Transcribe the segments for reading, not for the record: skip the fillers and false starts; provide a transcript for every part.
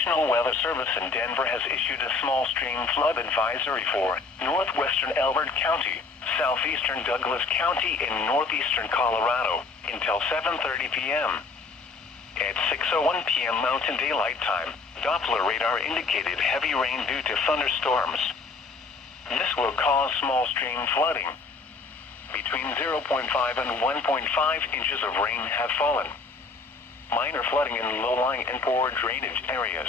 National Weather Service in Denver has issued a small stream flood advisory for northwestern Elbert County, southeastern Douglas County, and northeastern Colorado until 7:30 p.m. At 6:01 p.m. Mountain Daylight Time, Doppler radar indicated heavy rain due to thunderstorms. This will cause small stream flooding. Between 0.5 and 1.5 inches of rain have fallen. Minor flooding in low-lying and poor drainage areas.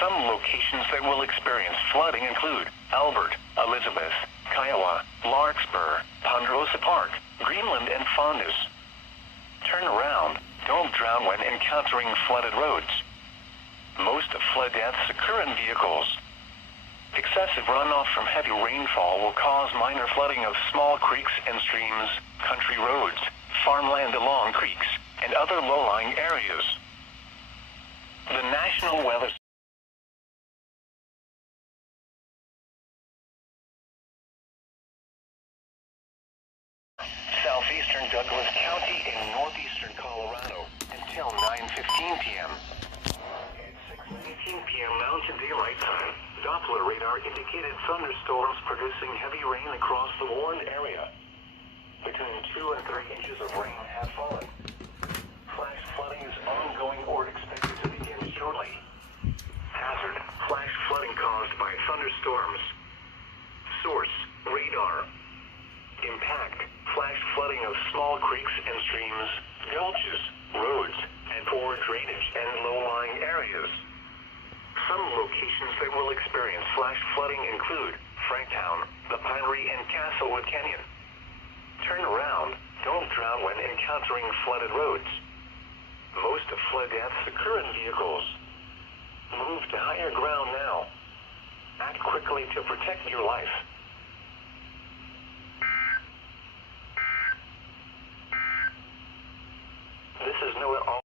Some locations that will experience flooding include Albert, Elizabeth, Kiowa, Larkspur, Ponderosa Park, Greenland, and Fondus. Turn around. Don't drown when encountering flooded roads. Most flood deaths occur in vehicles. Excessive runoff from heavy rainfall will cause minor flooding of small creeks and streams, country roads, farmland along creeks, and other low-lying areas. The National Weather southeastern Douglas County in northeastern Colorado until 9:15 p.m. At 6:19 p.m. Mountain Daylight Time, Doppler radar indicated thunderstorms producing heavy rain across the warned area. Between 2 and 3 inches of rain have fallen. Flash flooding is ongoing or expected to begin shortly. Hazard: flash flooding caused by thunderstorms. Source: radar. Impact: flash flooding of small creeks and streams, gulches, roads, and poor drainage and low-lying areas. Some locations that will experience flash flooding include Franktown, the Pinery, and Castlewood Canyon. Turn around. Don't drown when encountering flooded roads. Most flood deaths occur in vehicles. Move to higher ground now. Act quickly to protect your life.